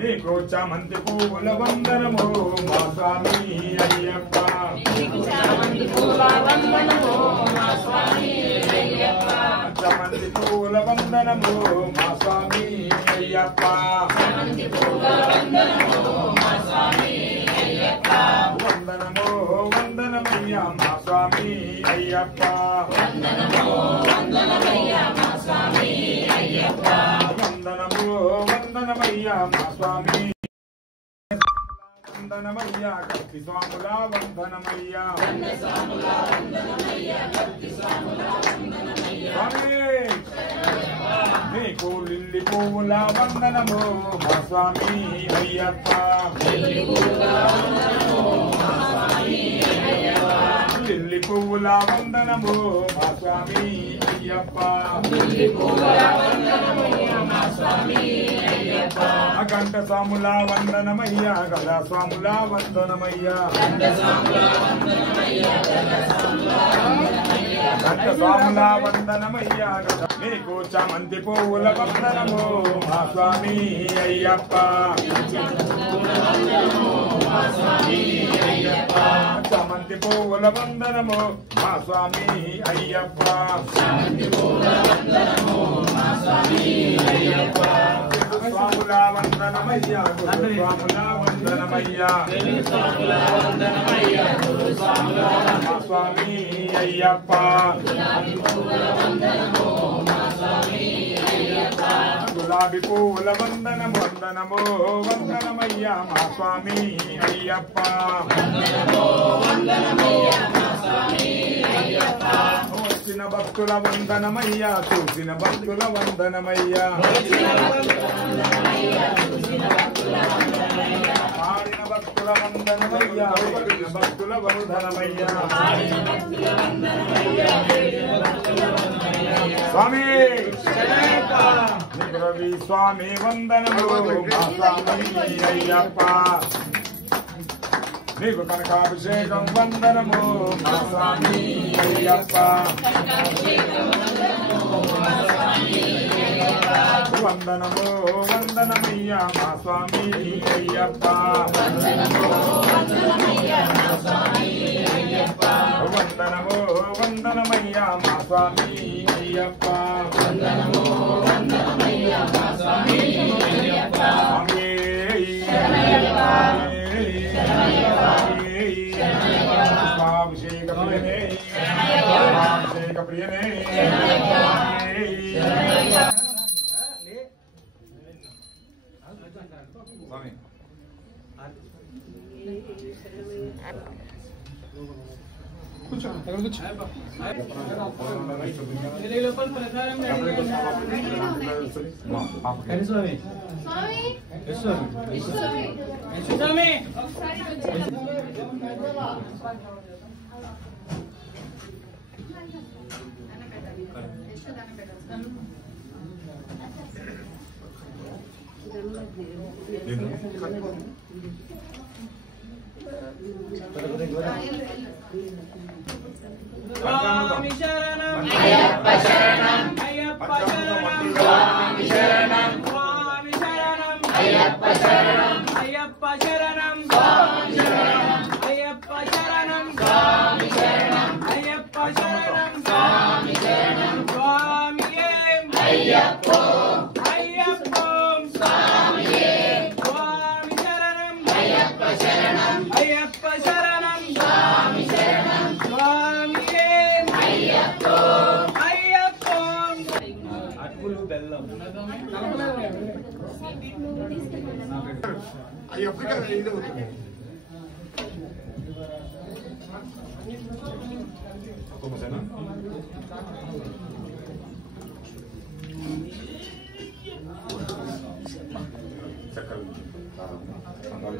నీకు చామంతి పువ్వుల వందనము మా స్వామి అయ్యప్ప చామంతి పువ్వుల వందనము మా స్వామి అయ్యప్ప వందనము వందనమయ్యా మా స్వామి అయ్యప్ప వందనమయ్యా మా స్వామి వందనమయ్యా కత్తి స్వాముల వందనమయ్యా నీకు లిల్లి పువ్వుల వందనము మా స్వామి అయ్యప్ప లిల్లి పువ్వుల వందనము మా స్వామి అయ్యప్ప అగంట స్వాముల వందనమయ్యా గదా స్వాముల వందనమయ్యా గంట స్వాముల వందనమయ్యా గదా నీకు చామంతి పువ్వుల వందనము మా స్వామి అయ్యప్ప చామంతి పువ్వుల వందనము మా స్వామి అయ్యప్ప స్వాముల వందనమయ్యా స్వాముల వందనమయ్యా మా స్వామి అయ్యప్ప గులాబీ పువ్వుల వందనము వందనమయ్యా మా స్వామి అయ్యప్ప వచ్చిన భక్తుల వందనమయ్యా చూసిన భక్తుల వందనమయ్యా ఆడిన భక్తుల వందనమయ్యా భక్తుల వందనమయ్యా స్వామి రవి స్వామి వందనము మా స్వామి అయ్యప్ప నీకు కనకాభిషేకం వందనము మా స్వామి అయ్యప్ప వందనమయ్యా మా స్వామి అయ్యప్ప వందనమయ్యా మా స్వామి అయ్యప్ప అభిషేక ప్రియనే స్వామి స్వామి శరణం అయ్యప్ప శరణం అయ్యప్ప శరణం స్వామి శరణం స్వామి శరణం అయ్యప్ప శరణం అయ్యప్ప శరణం స్వామి శరణం అయ్యప్ప శరణం స్వామి శరణం అయ్యప్ప శరణం స్వామి శరణం స్వామి అయ్యప్ప అయ్యప్ప స్వామి స్వామి శరణం అయ్యప్ప శరణం అయ్యప్ప శరణం స్వామి శరణం స్వామి అయ్యప్ప అయ్యప్ప అటుకులు బెల్లం అయ్యప్ప ఇది చక్కెర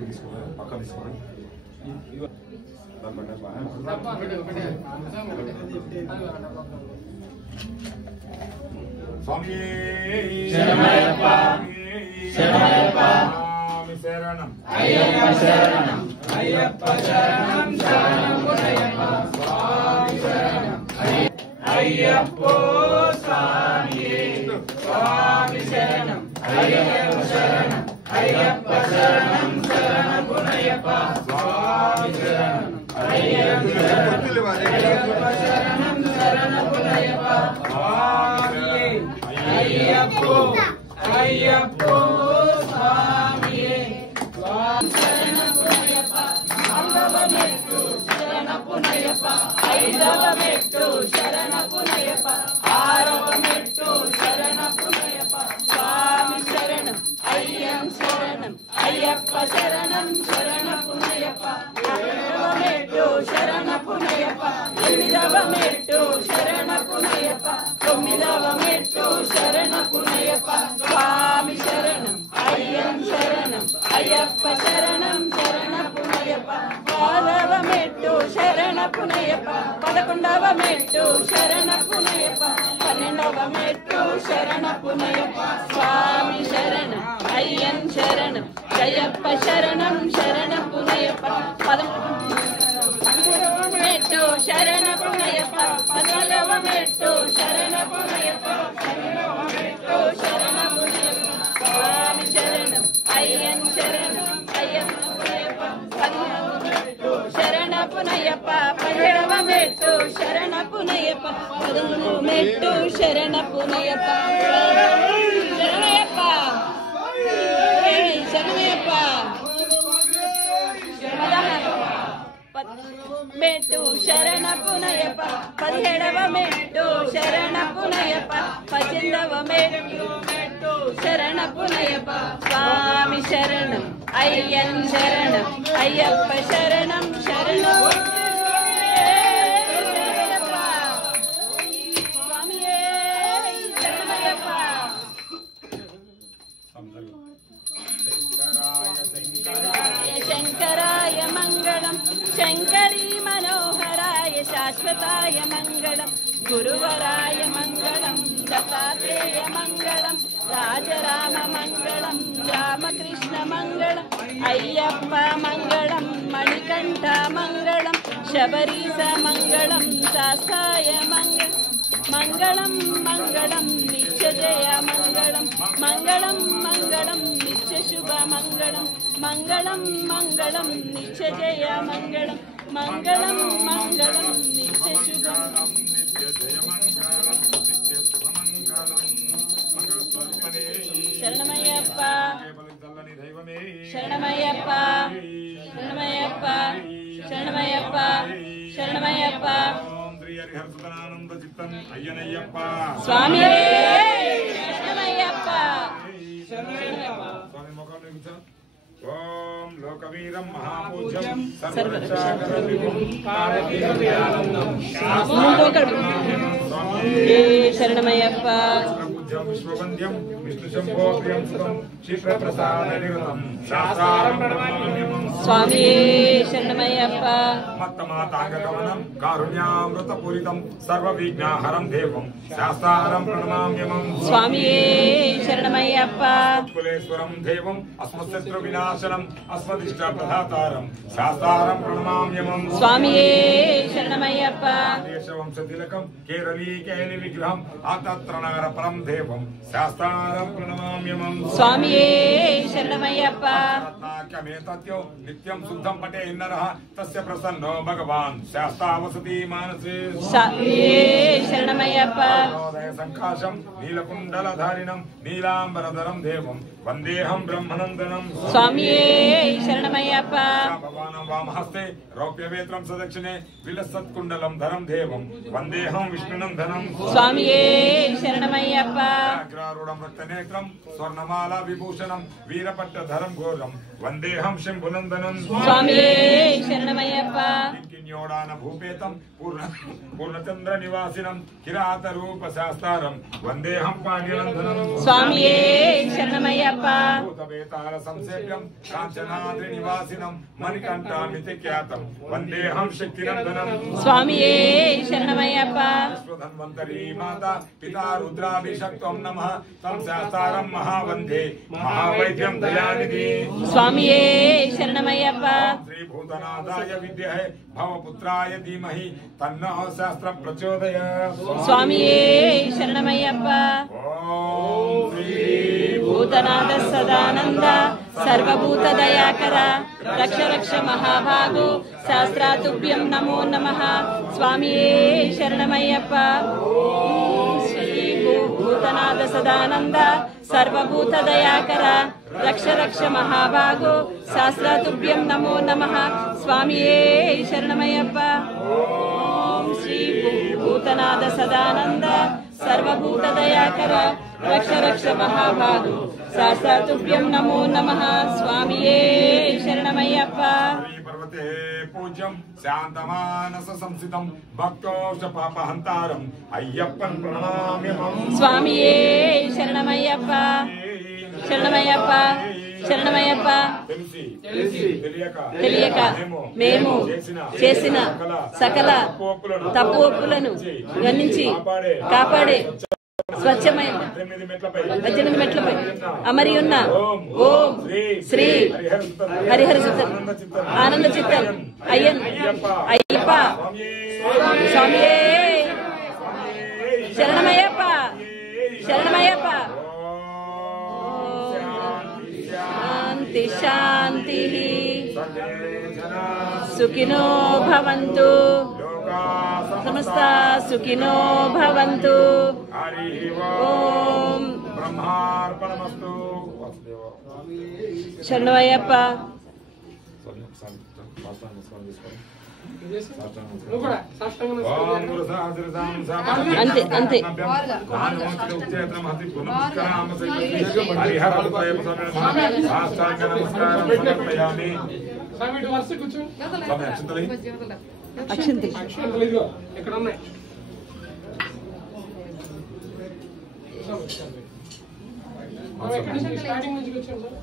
తీసుకోవాలి పక్క తీసుకోవాలి స్వామి శరణమయ్యప్ప శరణం అయ్యప్ప శరణం అయ్యప్ప శరణం శరణమయ్యప్ప స్వామి శరణం అయ్యప్ప స్వామి స్వామి శరణం అయ్యప్ప శరణం అయ్యప్ప శరణం శరణపునయ్యప్ప స్వామి శరణం అయ్యప్ప శరణం శరణపునయ్యప్ప స్వామియే అయ్యప్పో అయ్యప్పో స్వామియే స్వామి శరణపునయ్యప్ప నాలుగవ మెట్టు శరణపునయ్యప్ప ఐదవ మెట్టు శరణపునయ్యప్ప ఆరవ మెట్టు శరణపునయ్యప్ప స్వామి శరణం అయ్యం శరణం అయ్యప్ప శరణం శరణపునయ్యప్ప ఏడవ మెట్టు శరణపునయ్యప్ప ఎనిమిదవ మెట్టు శరణపునయ్యప్ప తొమ్మిదవ మెట్టు శరణపునయ్యప్ప స్వామి శరణం అయ్యం శరణం అయ్యప్ప శరణం శరణపునయ్యప్ప పదవ మెట్టు శరణపునయ్యప్ప పదకొండవ మెట్టు శరణపునయ్యప్ప పన్నెండవ మెట్టు శరణపునయ్యప్ప స్వామి శరణం అయ్యం శరణం అయ్యప్ప శరణం శరణపునయ్యప్ప పదమూడవ మెట్టు శరణపునయ్యప్ప పద్నాలుగవ మెట్టు శరణపునయ్యప్ప పన్నెండవ మెట్టు శరణపునయ్యప్ప స్వామి శరణం అయ్యం శరణం అయ్యప్ప పదిహేనవ మెట్టు శరణపునయ్యప్ప పదిహేడవ మెట్టు శరణపునయ్యప్ప పదమూడవ మెట్టు శరణపునయ్యప్ప శరణయ్యప్ప శరణయ్యప్ప మెట్టు శరణపునయ్యప్ప పదిహేడవ మెట్టు శరణపునయ్యప్ప పద్దెనిమిదవ మెట్టు శరణపునయ్యప్ప స్వామి శరణం అయ్యం శరణం అయ్యప్ప శరణం శరణం స్వామియే శరణమయ్యప్ప శంకరాయ మంగళం శంకరీ మనోహరాయ శాశ్వతాయ మంగళం గురువరాయ మంగళం దత్తాత్రేయ మంగళం రాజరామ మంగళం రామకృష్ణ మంగళం అయ్యప్ప మంగళం మణికంఠ మంగళం శబరీశ మంగళం శాస్తాయ మంగళం మంగళం మంగళం నిత్య జయ మంగళం మంగళం మంగళం నిత్య శుభ మంగళం మంగళం మంగళం నిత్య జయ మంగళం మంగళం మంగళం నిత్య శుభ శరణమయ్యప్ప శరణమయ్యప్ప శరణమయ్యప్ప శరణమయ్యప్ప శరణమయ్యప్ప స్వామి శరణమయ్యప్ప ఓం లోకవీరం మహాపూజ్యం శరణమయ్యప్ప విశ్వవంద్యం విష్ణు శంభో ప్రియం సుతం క్షిప్రప్రసాద నిరతం శాస్త్రారం ప్రణమామ్యమం స్వామి శరణమయ్యప్ప మత్తమాతాంగకవనం కారుణ్యామృతపూరితం సర్వవిఘ్నహరం దేవం శాస్త్రారం ప్రణమామ్యమం స్వామి శరణమయ్యప్ప కులేశ్వరం దేవం అస్మశత్రు వినాశనం అస్మదిష్ట ప్రదాతారం శాస్త్రారం ప్రణమామ్యమం స్వామి శరణమయ్యప్ప దేశవంశతిలకం కేరళీ కేలి విగ్రహం ఆతత్రణగర పరం దేవం శాస్త్రారం ప్రణమామ్యమం స్వామి శరణమయ్యప్ప రత్నాఖ్యమేతత్యో నిత్యం శుద్ధం పటే నరః తస్య ప్రసన్నో భగవాన్ శాస్త్రావసతి మానసే స్వామి శరణమయ్యప్ప సంకాశం నీలకుండలధారిణం నీలాంబరధరం దేవం వందేహం బ్రహ్మనందనం స్వామి శరణమయ్యప్ప భగవానం వామహస్తే రౌప్యవేత్రం సదక్షిణే విలసత్కుండలం ధరం దేవం వందేహం విష్ణునందనం స్వామి శరణమయ్యప్ప అగ్రారూఢం రక్తనేత్రం స్వర్ణమాలా విభూషణం వీరపట్టధరం ఘోరం వందేహం శంభునందనం స్వామి శరణమయ్యప్ప కింకిణ్యోడాన భూపేతం పూర్ణచంద్ర నివాసినం కిరాత రూప శాస్త్రారం వందేహం పాండ్యనందనం స్వామి శరణమయ్యప్ప భూతవేతాల సంసేవ్యం కాంచనాద్రి నివాసినం మణికంఠామితి ఖ్యాతం వందేహం శక్తినందనం స్వామి శరణమయ్యప్ప ధన్వంతరీ మాత పితా రుద్రాభిషక్తం నమః తం శాస్త్రారం మహావందే మహావైద్యం దయానిధి స్వామి శరణమయ్యప్ప శ్రీభూతనాథాయ విద్మహే భవపుత్రాయ ధీమహి తన్నః శాస్త్ర ప్రచోదయాత్ స్వామి శరణమయ్యప్ప ఓం శ్రీ భూతనాథ సదానంద సర్వభూత దయాకర రక్ష రక్ష మహాభాగో శాస్త్రాతుభ్యం నమో నమః స్వామియే శరణమయ్యప్ప. శ్రీ భూతనాథ సదానంద సర్వభూత దయాకర రక్ష రక్ష మహాభాగో శాస్త్రాతుభ్యం నమో నమః స్వామియే శరణమయ్యప్ప. ఓం శ్రీ భూతనాథ సదానంద సర్వభూత దయాకర రక్ష రక్ష మహాభాగో శాస్త్రాతుభ్యం నమో నమః స్వామియే శరణమయ్యప్ప. పర్వతే పూజ్యం శాంతమానస సంస్థితం భక్తోష పాపహంతారం అయ్యప్పన్ ప్రణామ్యహం. స్వామియే శరణమయ్యప్ప. శరణమయ్యప్ప. శరణమయ్యప్ప. తెలియక మేము చేసిన సకల తప్పు ఒప్పులను గణించి కాపాడే స్వచ్ఛమైన 18 మెట్లపై అమరి ఉన్న ఓం శ్రీ హరిహర సుతం ఆనంద చిత్తం అయ్యప్ప స్వామియే శరణమయ్యప్ప. శరణమయ్యప్ప. శాంతి శాంతి సుఖినో భవంతు సమస్త సుఖినో భవంతు. ఓం బ్రహ్మార్పణమస్తు. శరణమయ్యప్ప. అంతే అంతే. అక్షంతలు ఇక్కడ ఉన్నాయి. స్టార్టింగ్ నుంచి వచ్చాం సార్.